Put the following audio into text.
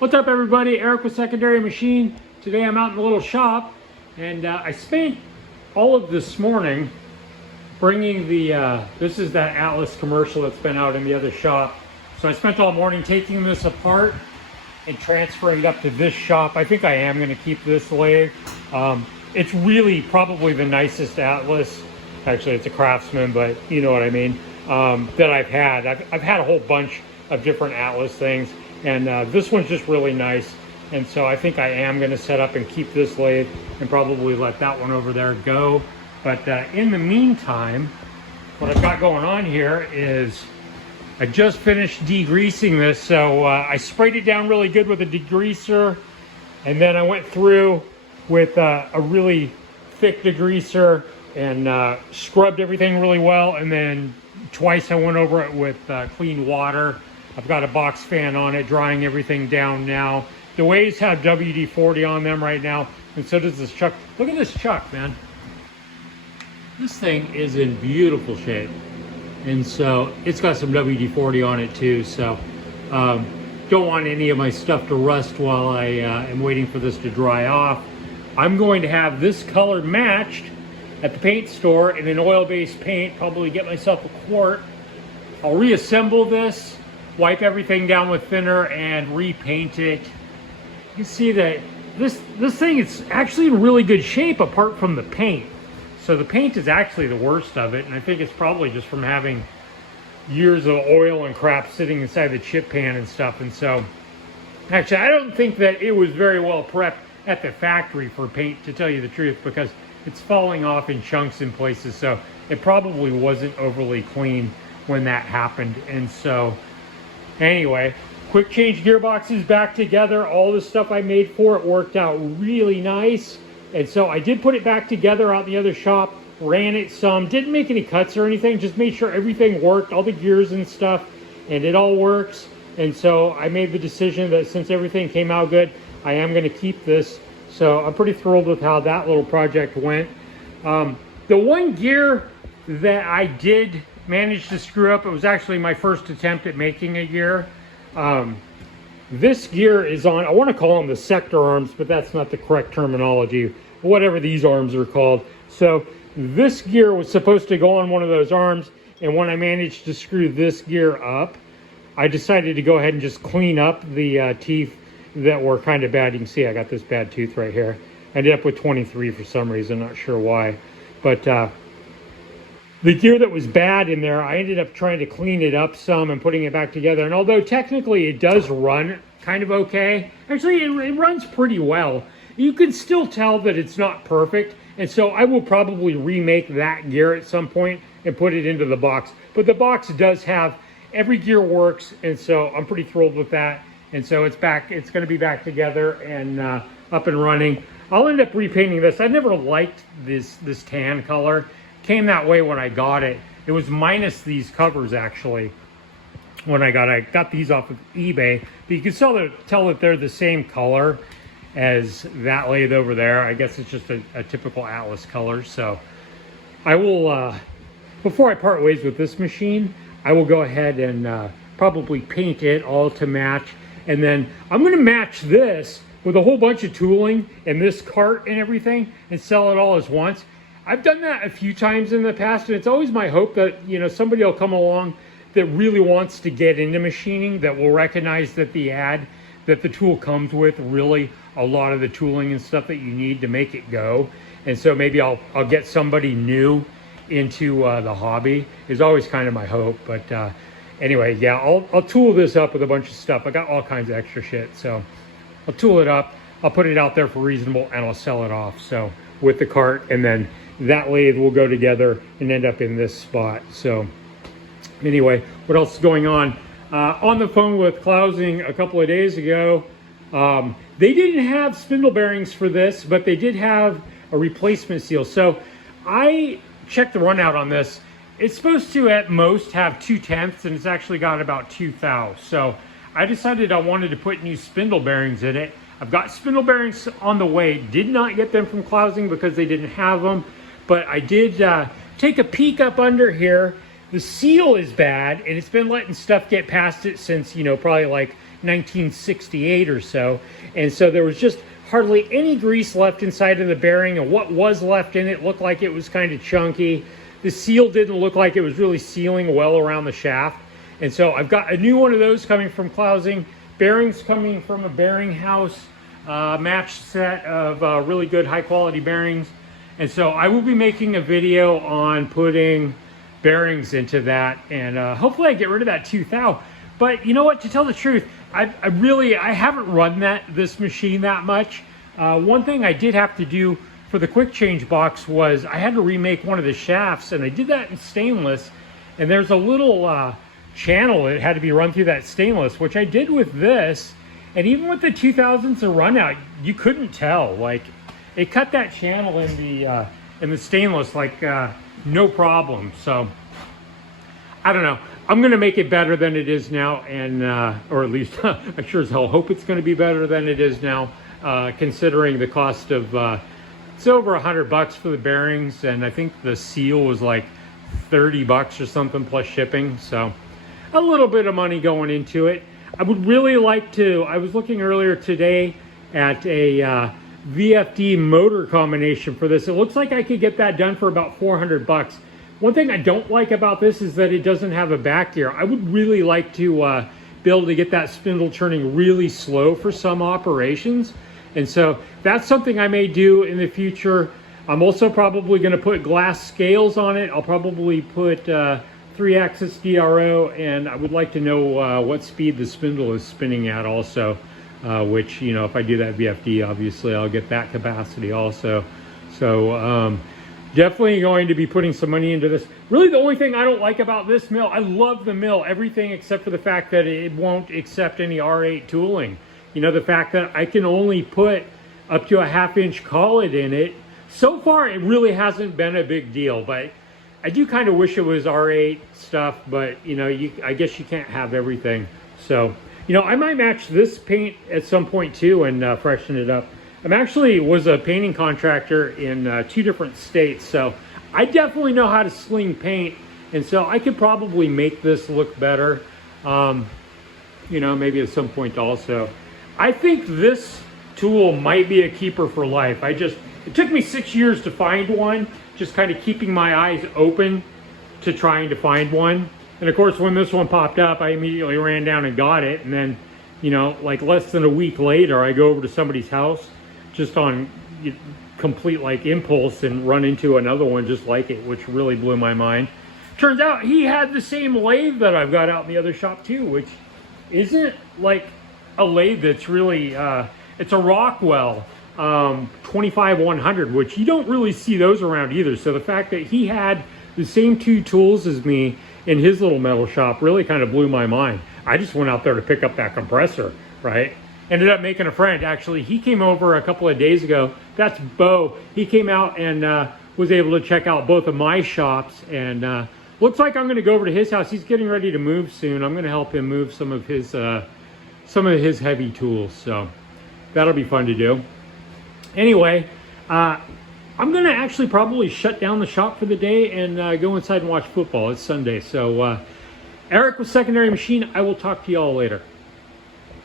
What's up, everybody? Eric with Secondary Machine. Today I'm out in the little shop, and I spent all of this morning bringing the, this is that Atlas commercial that's been out in the other shop. So I spent all morning taking this apart and transferring it up to this shop. I think I am going to keep this lathe. It's really probably the nicest Atlas. Actually, it's a Craftsman, but you know what I mean, that I've had. I've had a whole bunch of different Atlas things. And this one's just really nice. And so I think I am going to set up and keep this lathe and probably let that one over there go. But in the meantime, what I've got going on here is I just finished degreasing this. So I sprayed it down really good with a degreaser. And then I went through with a really thick degreaser and scrubbed everything really well. And then twice I went over it with clean water. I've got a box fan on it, drying everything down now. The Waves have WD-40 on them right now, and so does this chuck. Look at this chuck, man. This thing is in beautiful shape. And so it's got some WD-40 on it too, so don't want any of my stuff to rust while I am waiting for this to dry off. I'm going to have this color matched at the paint store in an oil-based paint, probably get myself a quart. I'll reassemble this, wipe everything down with thinner, and repaint it. You can see that this thing is actually in really good shape apart from the paint. So the paint is actually the worst of it, and I think it's probably just from having years of oil and crap sitting inside the chip pan and stuff. And so actually I don't think that it was very well prepped at the factory for paint, to tell you the truth, because it's falling off in chunks in places. So it probably wasn't overly clean when that happened. And so anyway, quick change gearboxes back together. All the stuff I made for it worked out really nice. And so I did put it back together out in the other shop, ran it some, didn't make any cuts or anything, just made sure everything worked, all the gears and stuff, and it all works. And so I made the decision that since everything came out good, I am going to keep this. So I'm pretty thrilled with how that little project went. The one gear that I did managed to screw up, it was actually my first attempt at making a gear. This gear is on, I want to call them the sector arms, but that's not the correct terminology, whatever these arms are called. So this gear was supposed to go on one of those arms, and when I managed to screw this gear up, I decided to go ahead and just clean up the teeth that were kind of bad. You can see I got this bad tooth right here. I ended up with 23 for some reason, not sure why. But the gear that was bad in there, I ended up trying to clean it up some and putting it back together. And although technically it does run kind of okay, actually it runs pretty well, you can still tell that it's not perfect. And so I will probably remake that gear at some point and put it into the box. But the box does have, every gear works, and so I'm pretty thrilled with that. And so it's back, it's going to be back together and up and running. I'll end up repainting this. I never liked this tan color. Came that way when I got it. It was minus these covers actually when I got these off of eBay. But you can still tell that they're the same color as that lathe over there. I guess it's just a typical Atlas color. So I will, before I part ways with this machine, I will go ahead and probably paint it all to match. And then I'm going to match this with a whole bunch of tooling and this cart and everything and sell it all as once. I've done that a few times in the past, and it's always my hope that, you know, somebody will come along that really wants to get into machining, that will recognize that the ad that the tool comes with really a lot of the tooling and stuff that you need to make it go. And so maybe I'll get somebody new into the hobby, is always kind of my hope. But anyway, yeah, I'll tool this up with a bunch of stuff. I got all kinds of extra shit, so I'll tool it up, I'll put it out there for reasonable, and I'll sell it off. So with the cart, and then that lathe will go together and end up in this spot. So anyway, what else is going on? On the phone with Klausing a couple of days ago, they didn't have spindle bearings for this, but they did have a replacement seal. So I checked the run out on this. It's supposed to at most have 2/10, and it's actually got about 2 thou. So I decided I wanted to put new spindle bearings in it. I've got spindle bearings on the way. Did not get them from Klausing because they didn't have them, but I did take a peek up under here the seal is bad, and it's been letting stuff get past it since, you know, probably like 1968 or so. And so there was just hardly any grease left inside of the bearing, and what was left in it looked like it was kind of chunky. The seal didn't look like it was really sealing well around the shaft. And so I've got a new one of those coming from Clousing, bearings coming from a bearing house, matched set of really good high quality bearings. And so I will be making a video on putting bearings into that, and hopefully I get rid of that tooth out. But you know what, to tell the truth, I haven't run this machine that much. One thing I did have to do for the quick change box was I had to remake one of the shafts, and I did that in stainless, and there's a little channel that had to be run through that stainless, which I did with this. And even with the 2000s of run out, you couldn't tell. Like, it cut that channel in the stainless like no problem. So I don't know, I'm gonna make it better than it is now, and or at least I sure as hell hope it's gonna be better than it is now, considering the cost of it's over $100 for the bearings, and I think the seal was like $30 or something plus shipping. So a little bit of money going into it. I would really like to, I was looking earlier today at a VFD motor combination for this. It looks like I could get that done for about $400. One thing I don't like about this is that it doesn't have a back gear. I would really like to be able to get that spindle turning really slow for some operations. And so that's something I may do in the future. I'm also probably going to put glass scales on it. I'll probably put 3-axis DRO, and I would like to know what speed the spindle is spinning at also, which, you know, if I do that VFD, obviously I'll get that capacity also. So definitely going to be putting some money into this. Really, the only thing I don't like about this mill, I love the mill, everything except for the fact that it won't accept any R8 tooling. You know, the fact that I can only put up to a 1/2-inch collet in it. So far, it really hasn't been a big deal, but I do kind of wish it was R8 stuff, but you know, I guess you can't have everything. So, you know, I might match this paint at some point too and freshen it up. I'm actually was a painting contractor in 2 different states, so I definitely know how to sling paint, and so I could probably make this look better. You know, maybe at some point also. I think this tool might be a keeper for life. It took me 6 years to find one, just kind of keeping my eyes open to trying to find one. And of course, when this one popped up, I immediately ran down and got it. And then, you know, like less than a week later, I go over to somebody's house just on complete like impulse and run into another one just like it, which really blew my mind. Turns out he had the same lathe that I've got out in the other shop too, which isn't like a lathe that's really, it's a Rockwell 25-100, which you don't really see those around either. So the fact that he had the same 2 tools as me in his little metal shop really kind of blew my mind. I just went out there to pick up that compressor, right? Ended up making a friend. Actually, he came over a couple of days ago. That's Bo. He came out and was able to check out both of my shops, and looks like I'm going to go over to his house. He's getting ready to move soon. I'm going to help him move some of his heavy tools, so that'll be fun to do. Anyway, I'm going to actually probably shut down the shop for the day and go inside and watch football. It's Sunday. So Eric with Secondary Machine. I will talk to you all later.